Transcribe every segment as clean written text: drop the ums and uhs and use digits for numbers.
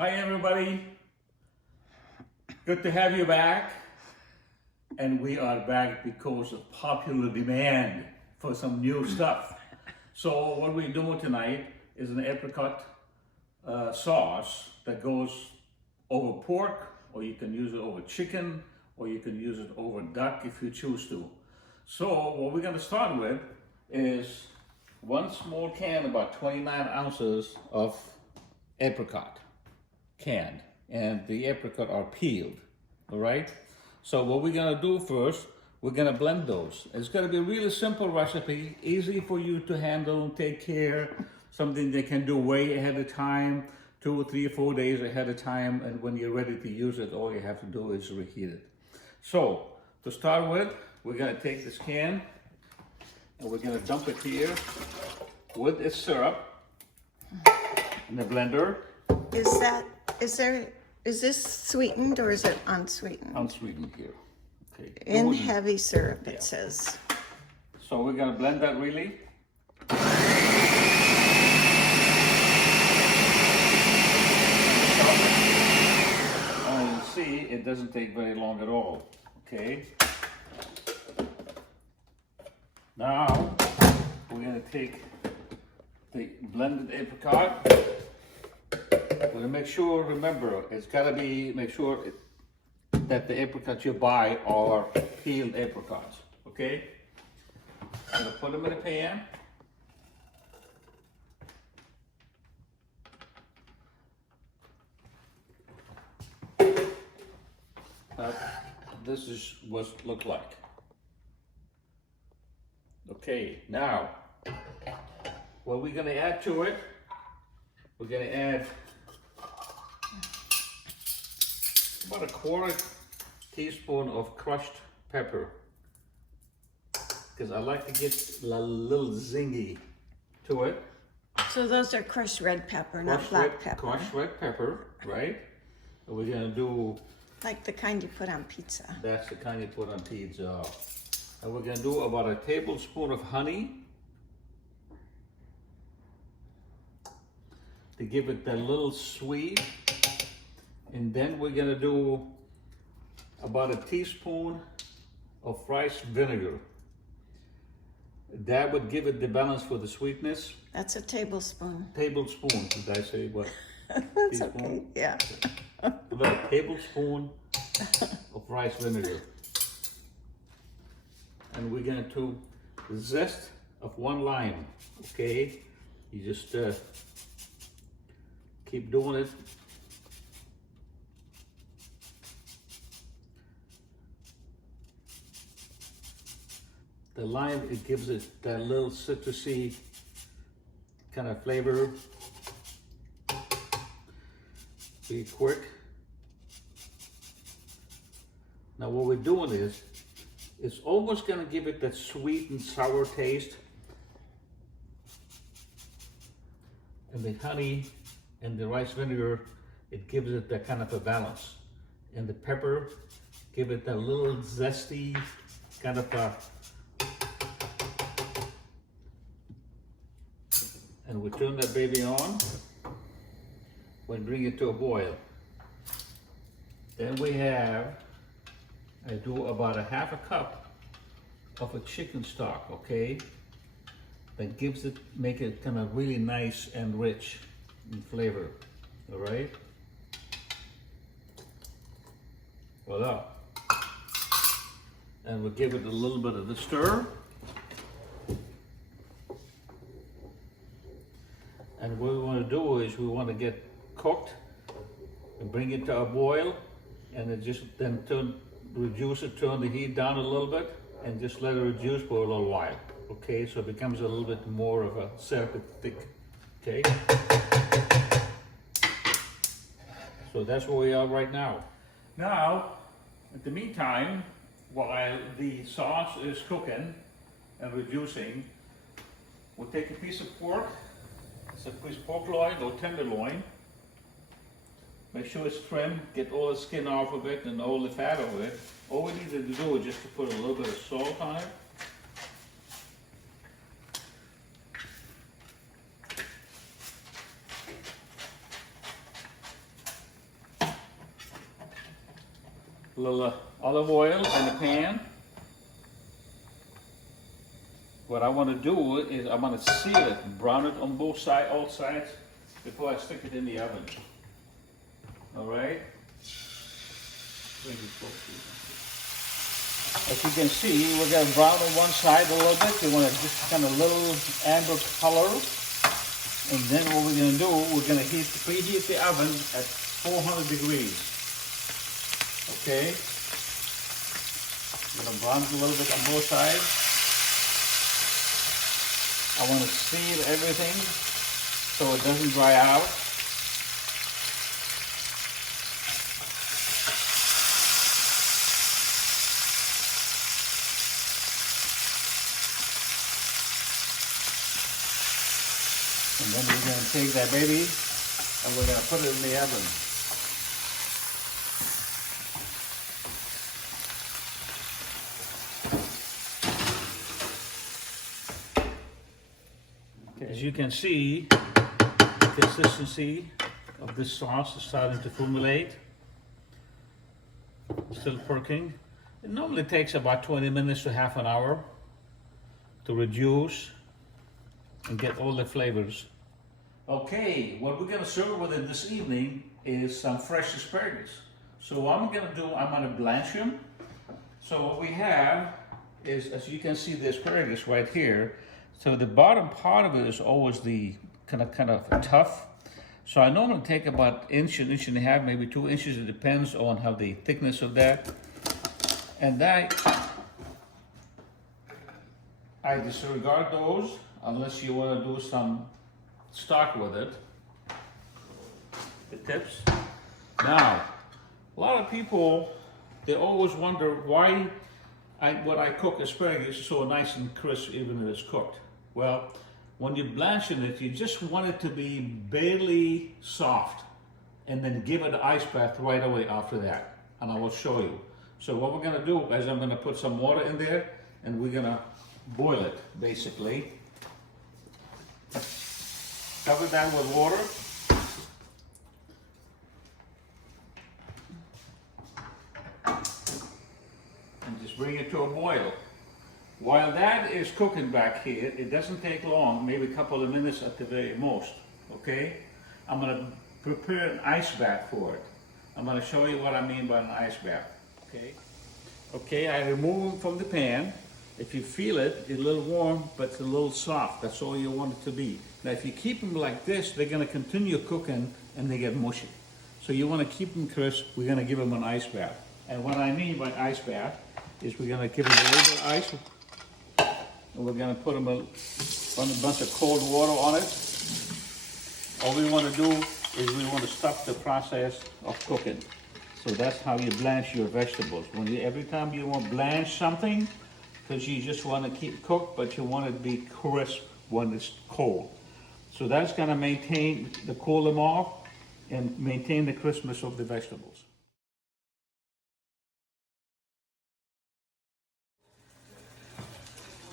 Hi everybody, good to have you back. And we are back because of popular demand for some new stuff. So what we're doing tonight is an apricot sauce that goes over pork, or you can use it over chicken, or you can use it over duck if you choose to. So what we're gonna start with is one small can, about 29 ounces of apricot. Canned, and the apricot are peeled. All right, so what we're gonna do first, we're gonna blend those. It's gonna be a really simple recipe, easy for you to handle and take care, something they can do way ahead of time, 2 or 3 or 4 days ahead of time, and when you're ready to use it, all you have to do is reheat it. So to start with, we're gonna take this can and we're gonna dump it here with its syrup in the blender. Is this sweetened or is it unsweetened? Unsweetened here. Okay. In heavy syrup, it says. So we're gonna blend that really. And you see, it doesn't take very long at all. Okay. Now we're gonna take the blended apricot. We're gonna make sure, remember, it's gotta be, make sure that the apricots you buy are peeled apricots, okay? I'm gonna put them in a pan. This is what it looks like. Okay, now, what we're gonna add to it, we're gonna add about a 1/4 teaspoon of crushed pepper, because I like to get a little zingy to it. So those are crushed red pepper, not black pepper. Crushed red pepper, right? And we're gonna do... Like the kind you put on pizza. That's the kind you put on pizza. And we're gonna do about a tablespoon of honey to give it that little sweet. And then we're gonna do about a teaspoon of rice vinegar. That would give it the balance for the sweetness. That's a tablespoon. Tablespoon, did I say what? That's teaspoon? okay, yeah. About a tablespoon of rice vinegar. And we're gonna do the zest of 1 lime, okay? You just keep doing it. The lime, it gives it that little citrusy kind of flavor. Be quick. Now what we're doing is, it's almost gonna give it that sweet and sour taste. And the honey and the rice vinegar, it gives it that kind of a balance. And the pepper, give it that little zesty kind of a... And we turn that baby on. We bring it to a boil. Then we have, I do about a 1/2 cup of a chicken stock, okay? That gives it, make it kind of really nice and rich in flavor, all right? Voila. And we'll give it a little bit of the stir. And what we want to do is we want to get cooked and bring it to a boil, and then just then reduce it, turn the heat down a little bit, and just let it reduce for a little while. Okay, so it becomes a little bit more of a syrupy thick. Okay. So that's where we are right now. Now, in the meantime, while the sauce is cooking and reducing, we'll take a piece of pork. It's a piece of pork loin or tenderloin. Make sure it's trimmed, get all the skin off of it and all the fat of it. All we need to do is just to put a little bit of salt on it. A little olive oil in the pan. What I want to do is I want to seal it, brown it on both sides, all sides, before I stick it in the oven. All right. As you can see, we're going to brown on one side a little bit. You want to just kind of little amber color. And then what we're going to do, we're going to preheat the oven at 400 degrees. Okay? We're going to brown it a little bit on both sides. I want to seal everything so it doesn't dry out. And then we're going to take that baby and we're going to put it in the oven. Okay. As you can see, the consistency of this sauce is starting to formulate. Still perking. It normally takes about 20 minutes to half an hour to reduce and get all the flavors. Okay, what we're going to serve with it this evening is some fresh asparagus. So what I'm going to do, I'm going to blanch them. So what we have is, as you can see, the asparagus right here. So the bottom part of it is always the kind of tough. So I normally take about an inch and a half, maybe 2 inches. It depends on how the thickness of that. And I disregard those unless you want to do some stock with it. The tips. Now, a lot of people, they always wonder why when I cook asparagus is so nice and crisp even if it's cooked. Well, when you're blanching it, you just want it to be barely soft and then give it an ice bath right away after that. And I will show you. So what we're going to do is I'm going to put some water in there and we're going to boil it basically. Cover that with water. And just bring it to a boil. While that is cooking back here, it doesn't take long, maybe a couple of minutes at the very most, okay? I'm going to prepare an ice bath for it. I'm going to show you what I mean by an ice bath, okay? Okay, I remove them from the pan. If you feel it, it's a little warm, but it's a little soft. That's all you want it to be. Now, if you keep them like this, they're going to continue cooking and they get mushy. So you want to keep them crisp. We're going to give them an ice bath. And what I mean by ice bath is we're going to give them a little bit of ice. And we're going to put them a bunch of cold water on it. All we want to do is we want to stop the process of cooking. So that's how you blanch your vegetables. Every time you want to blanch something, because you just want to keep cooked, but you want it to be crisp when it's cold. So that's going to cool them off and maintain the crispness of the vegetables.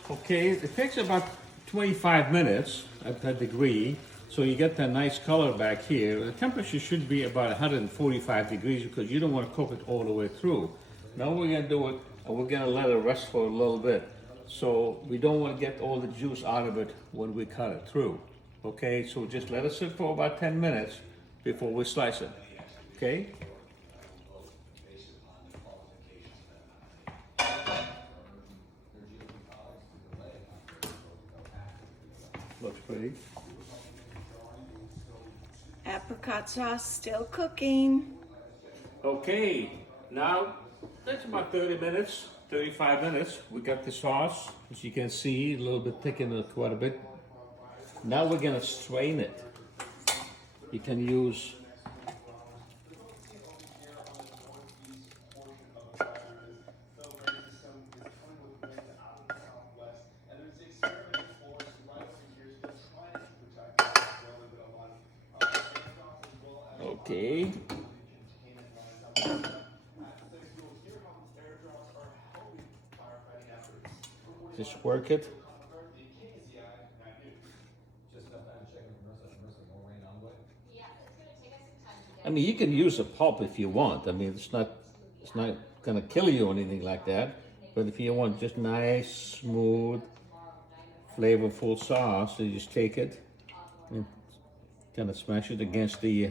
Okay, it takes about 25 minutes at that degree, so you get that nice color back here. The temperature should be about 145 degrees because you don't want to cook it all the way through. Now we're going to do it, and we're going to let it rest for a little bit. So we don't want to get all the juice out of it when we cut it through. Okay, so just let it sit for about 10 minutes before we slice it. Okay? Looks pretty. Apricot sauce still cooking. Okay, now that's about 30 minutes, 35 minutes. We got the sauce, as you can see, a little bit thickened quite a bit. Now we're gonna strain it. You can use okay. Just work it. I mean, you can use a pulp if you want. I mean, it's It's not gonna kill you or anything like that. But if you want just nice, smooth, flavorful sauce, you just take it and kind of smash it against the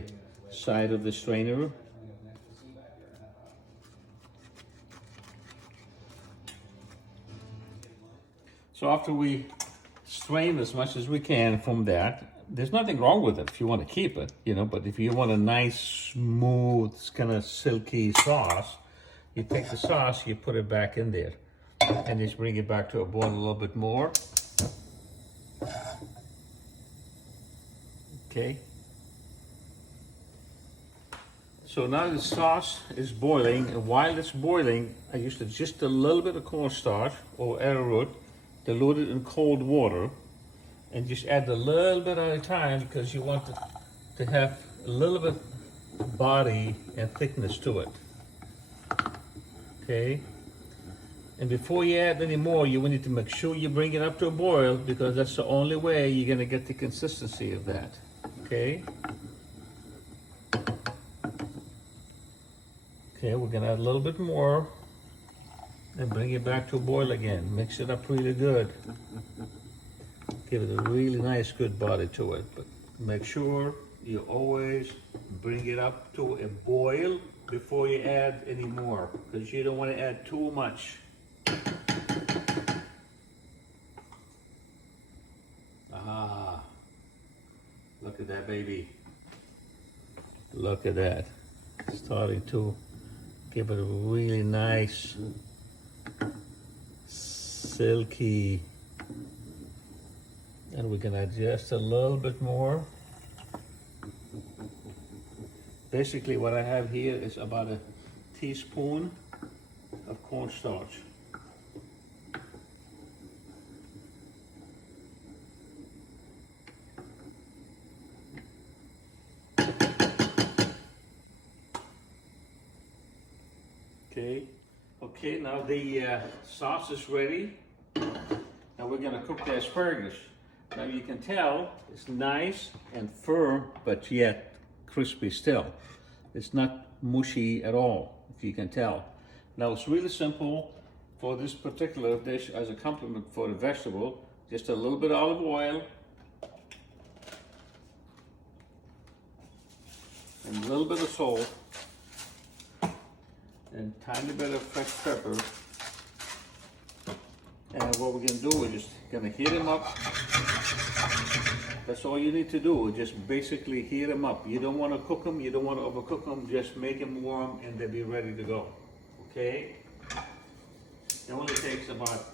side of the strainer. So after we strain as much as we can from that, there's nothing wrong with it if you want to keep it, you know, but if you want a nice, smooth, kind of silky sauce, you take the sauce, you put it back in there, and just bring it back to a boil a little bit more. Okay. So now the sauce is boiling, and while it's boiling, I used just a little bit of cornstarch or arrowroot, dilute it in cold water, and just add a little bit at a time because you want to have a little bit body and thickness to it. Okay? And before you add any more, you need to make sure you bring it up to a boil because that's the only way you're gonna get the consistency of that. Okay? Okay, we're gonna add a little bit more and bring it back to a boil again. Mix it up really good. Give it a really nice, good body to it, but make sure you always bring it up to a boil before you add any more, because you don't want to add too much. Ah, look at that, baby. Look at that. Starting to give it a really nice, silky. And we're gonna adjust a little bit more. Basically what I have here is about a teaspoon of cornstarch. Okay, now the sauce is ready. Now we're gonna cook the asparagus. Now you can tell it's nice and firm, but yet crispy still. It's not mushy at all, if you can tell. Now it's really simple for this particular dish as a complement for the vegetable. Just a little bit of olive oil and a little bit of salt and tiny bit of fresh pepper. And what we're gonna do, we're just gonna heat them up. That's all you need to do, just basically heat them up. You don't wanna cook them, you don't wanna overcook them, just make them warm and they'll be ready to go, okay? It only takes about,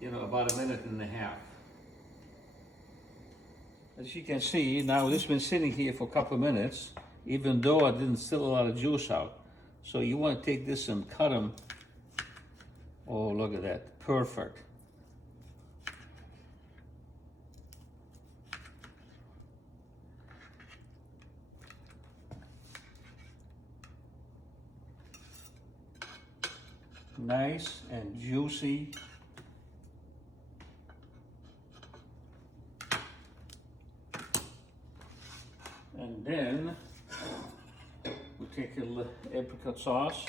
about a minute and a half. As you can see, now this has been sitting here for a couple of minutes, even though I didn't spill a lot of juice out. So you wanna take this and cut them. Oh, look at that, perfect. Nice and juicy. And then we take a little apricot sauce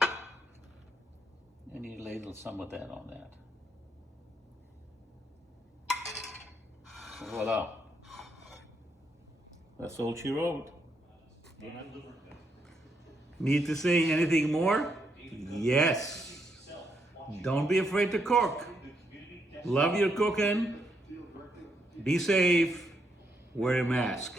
and you ladle some of that on that. So voila. That's all she wrote. Need to say anything more? Yes. Don't be afraid to cook. Love your cooking. Be safe. Wear a mask.